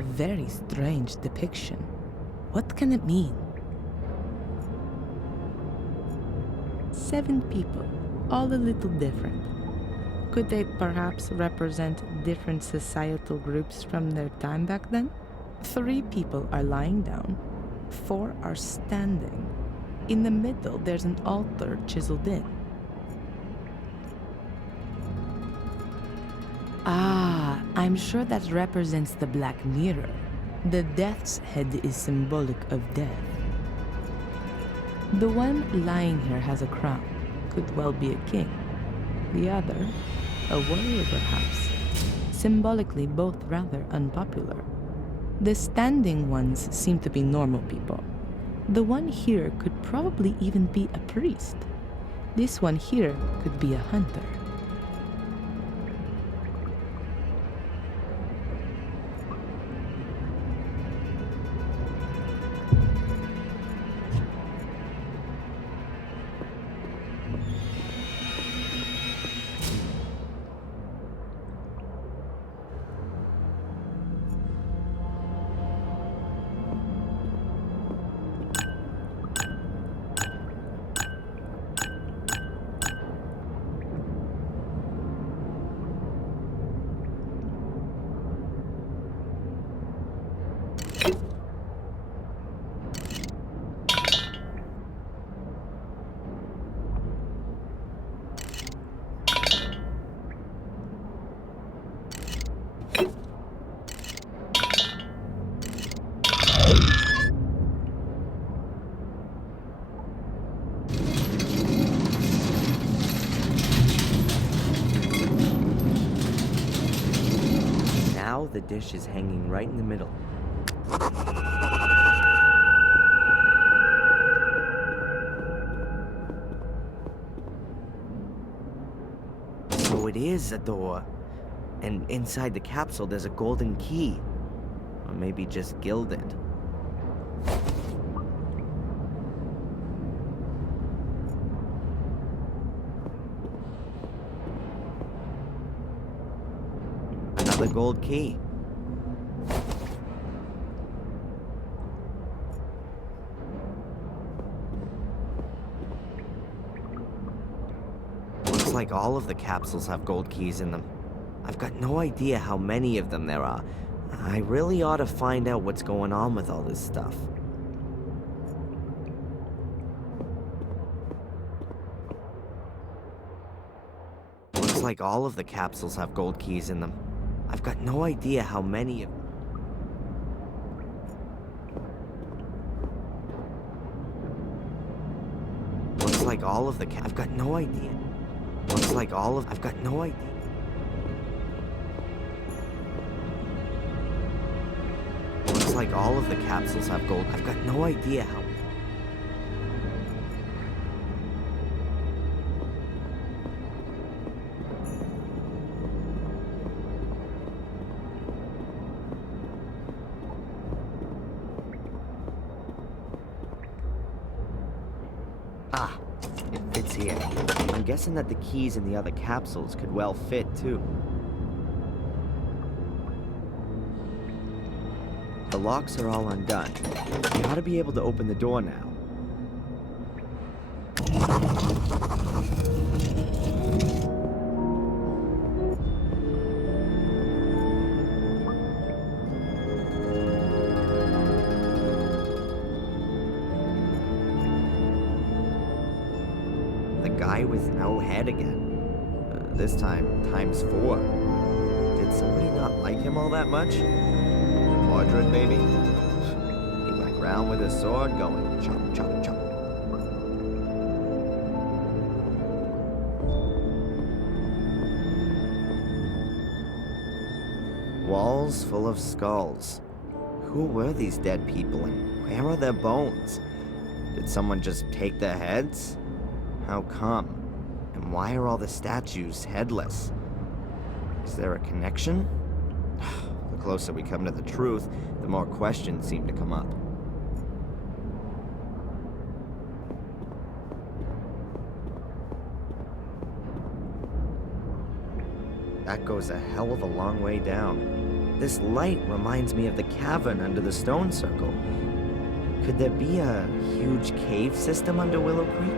A very strange depiction. What can it mean? 7 people, all a little different. Could they perhaps represent different societal groups from their time back then? 3 people are lying down, 4 are standing. In the middle, there's an altar chiseled in. Ah, I'm sure that represents the Black Mirror. The death's head is symbolic of death. The one lying here has a crown, could well be a king. The other, a warrior perhaps. Symbolically both rather unpopular. The standing ones seem to be normal people. The one here could probably even be a priest. This one here could be a hunter. Now the dish is hanging right in the middle. So it is a door. And inside the capsule there's a golden key. Or maybe just gilded. Another gold key. Looks like all of the capsules have gold keys in them. I've got no idea how many of them there are. I really ought to find out what's going on with all this stuff. Looks like all of the capsules have gold keys in them. I've got no idea how many of... Looks like all of the I've got no idea. Looks like all of... I've got no idea. Looks like all of the capsules have gold. I've got no idea how... Ah, it fits here. I'm guessing that the keys in the other capsules could well fit, too. The locks are all undone. We ought to be able to open the door now. The guy with no head again. This time, times 4. Did somebody not like him all that much? Quadrant, maybe? He went round with his sword going chop, chop, chop. Walls full of skulls. Who were these dead people and where are their bones? Did someone just take their heads? How come? And why are all the statues headless? Is there a connection? The closer we come to the truth, the more questions seem to come up. That goes a hell of a long way down. This light reminds me of the cavern under the stone circle. Could there be a huge cave system under Willow Creek?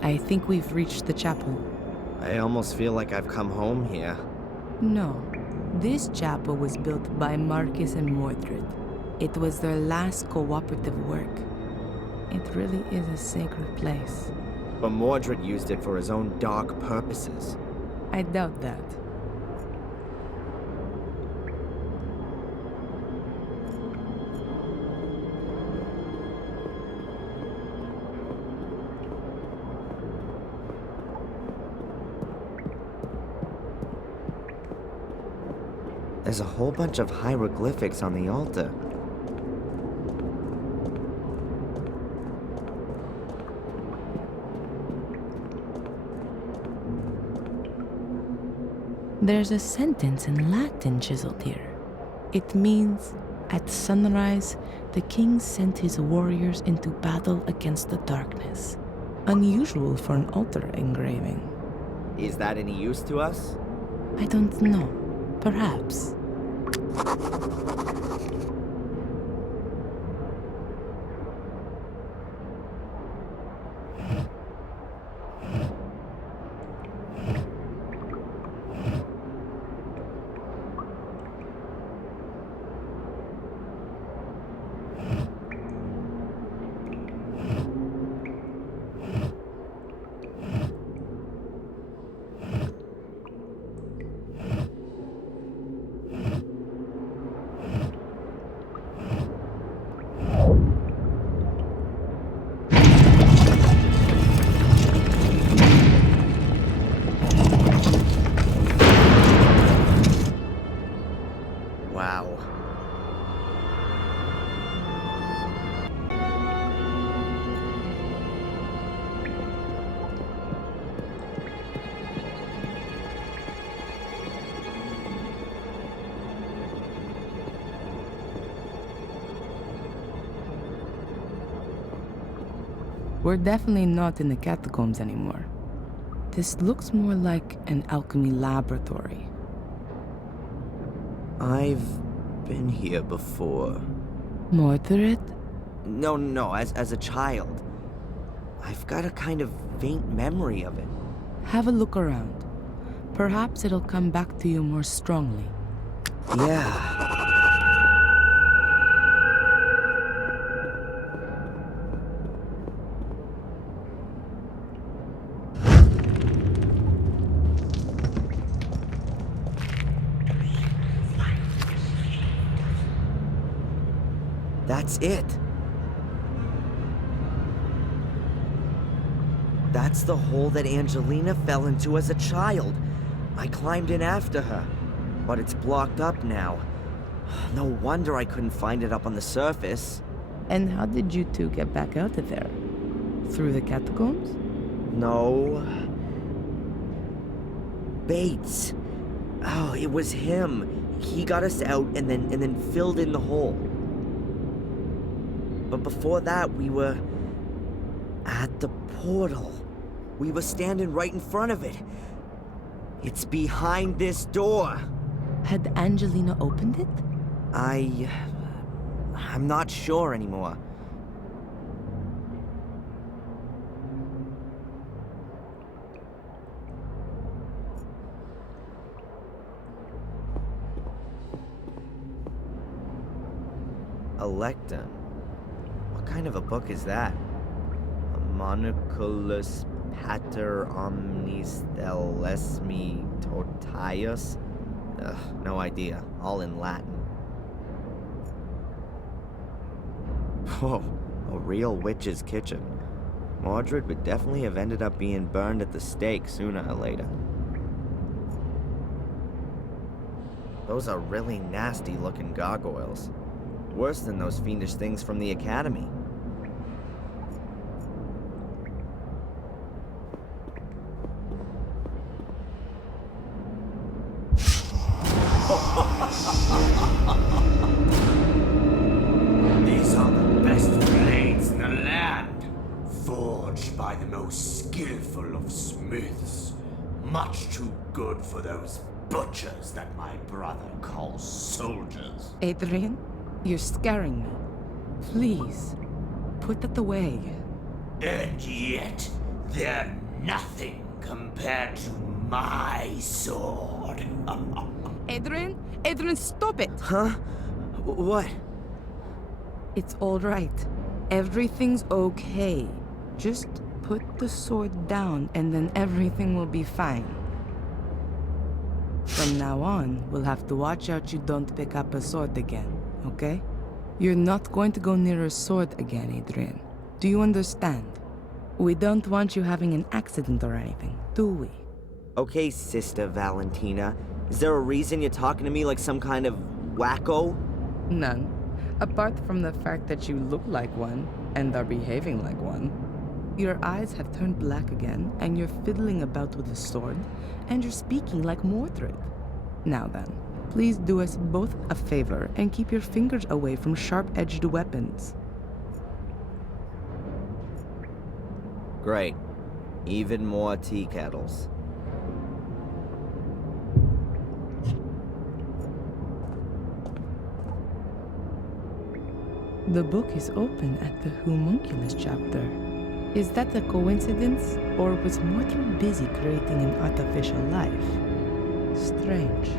I think we've reached the chapel. I almost feel like I've come home here. No, this chapel was built by Marcus and Mordred. It was their last cooperative work. It really is a sacred place. But Mordred used it for his own dark purposes. I doubt that. There's a whole bunch of hieroglyphics on the altar. There's a sentence in Latin chiseled here. It means, "At sunrise, the king sent his warriors into battle against the darkness." Unusual for an altar engraving. Is that any use to us? I don't know. Perhaps. Wow. We're definitely not in the catacombs anymore. This looks more like an alchemy laboratory. I've been here before. Mordred? No, as a child. I've got a kind of faint memory of it. Have a look around. Perhaps it'll come back to you more strongly. Yeah. That's it. That's the hole that Angelina fell into as a child. I climbed in after her, but it's blocked up now. No wonder I couldn't find it up on the surface. And how did you two get back out of there? Through the catacombs? No. Bates. Oh, it was him. He got us out and then filled in the hole. But before that, we were at the portal. We were standing right in front of it. It's behind this door. Had Angelina opened it? I'm not sure anymore. A lectern. What kind of a book is that? Monoculus pater omnis delesmi totius? No idea. All in Latin. Whoa, a real witch's kitchen. Mordred would definitely have ended up being burned at the stake sooner or later. Those are really nasty looking gargoyles. Worse than those fiendish things from the academy. by the most skillful of smiths. Much too good for those butchers that my brother calls soldiers. Adrian, you're scaring me. Please, put that away. And yet, they're nothing compared to my sword. Adrian, stop it! Huh? What? It's all right. Everything's okay. Just put the sword down and then everything will be fine. From now on, we'll have to watch out you don't pick up a sword again, okay? You're not going to go near a sword again, Adrian. Do you understand? We don't want you having an accident or anything, do we? Okay, Sister Valentina. Is there a reason you're talking to me like some kind of wacko? None. Apart from the fact that you look like one and are behaving like one. Your eyes have turned black again, and you're fiddling about with a sword, and you're speaking like Mordred. Now then, please do us both a favor and keep your fingers away from sharp-edged weapons. Great. Even more tea kettles. The book is open at the homunculus chapter. Is that a coincidence, or was Mordred busy creating an artificial life? Strange.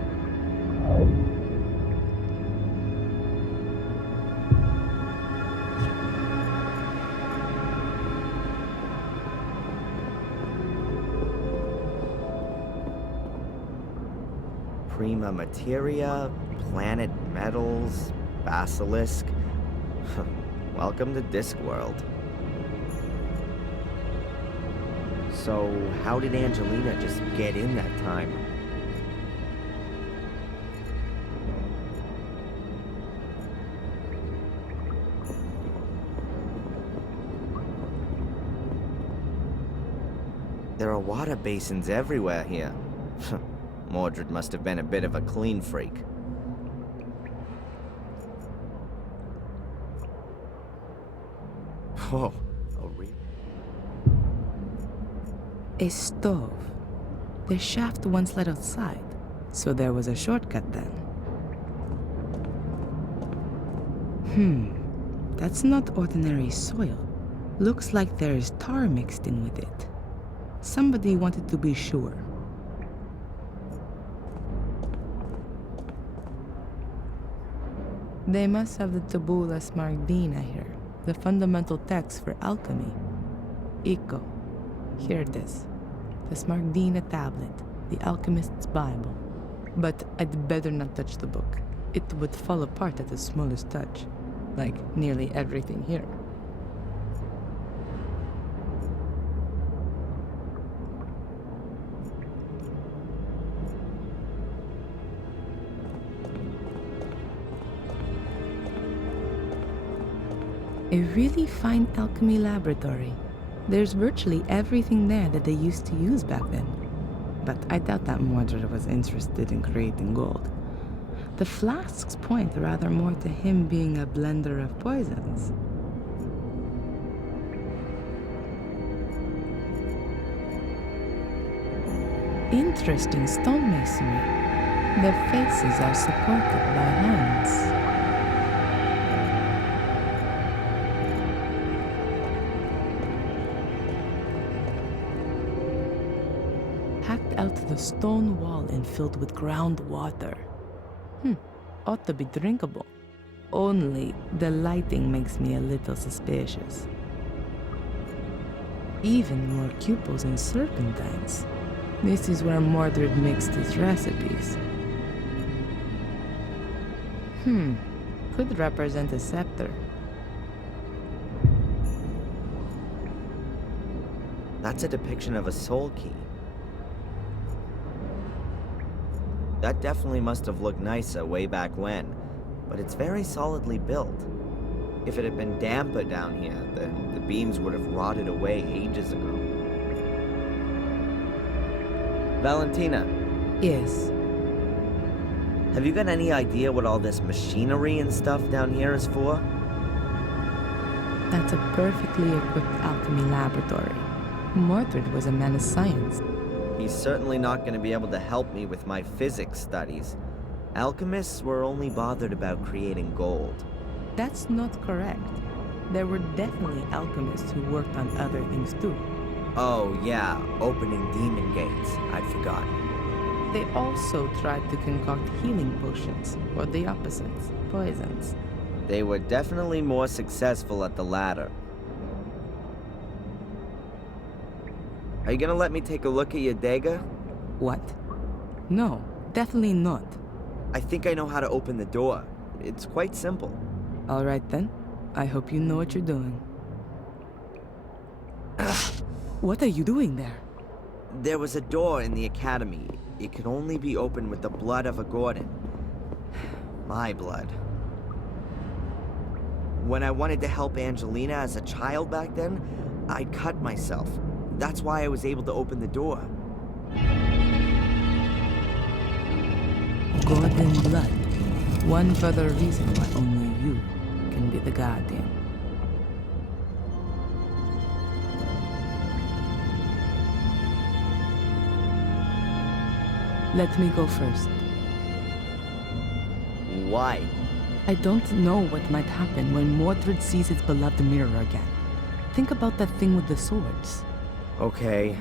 Prima materia, planet metals, basilisk. Welcome to Discworld. So, how did Angelina just get in that time? There are water basins everywhere here. Mordred must have been a bit of a clean freak. Whoa, A stove. The shaft once led outside, so there was a shortcut then. That's not ordinary soil. Looks like there is tar mixed in with it. Somebody wanted to be sure. They must have the Tabula Smaragdina here, the fundamental text for alchemy. Eco. Here it is. The Smaragdina tablet, the alchemist's Bible. But I'd better not touch the book. It would fall apart at the smallest touch, like nearly everything here. A really fine alchemy laboratory. There's virtually everything there that they used to use back then. But I doubt that Mordred was interested in creating gold. The flasks point rather more to him being a blender of poisons. Interesting stonemasonry. The faces are supported by hands. Hacked out the stone wall and filled with groundwater. Ought to be drinkable. Only the lighting makes me a little suspicious. Even more cupels and serpentines. This is where Mordred mixed his recipes. Could represent a scepter. That's a depiction of a soul key. That definitely must have looked nicer way back when, but it's very solidly built. If it had been damper down here, then the beams would have rotted away ages ago. Valentina. Yes. Have you got any idea what all this machinery and stuff down here is for? That's a perfectly equipped alchemy laboratory. Mordred was a man of science. He's certainly not going to be able to help me with my physics studies. Alchemists were only bothered about creating gold. That's not correct. There were definitely alchemists who worked on other things too. Oh yeah, opening demon gates. I'd forgotten. They also tried to concoct healing potions, or the opposites, poisons. They were definitely more successful at the latter. Are you gonna let me take a look at your dagger? What? No, definitely not. I think I know how to open the door. It's quite simple. All right then. I hope you know what you're doing. What are you doing there? There was a door in the academy. It could only be opened with the blood of a Gordon. My blood. When I wanted to help Angelina as a child back then, I'd cut myself. That's why I was able to open the door. Gordon blood. One further reason why only you can be the Guardian. Let me go first. Why? I don't know what might happen when Mordred sees his beloved mirror again. Think about that thing with the swords. Okay,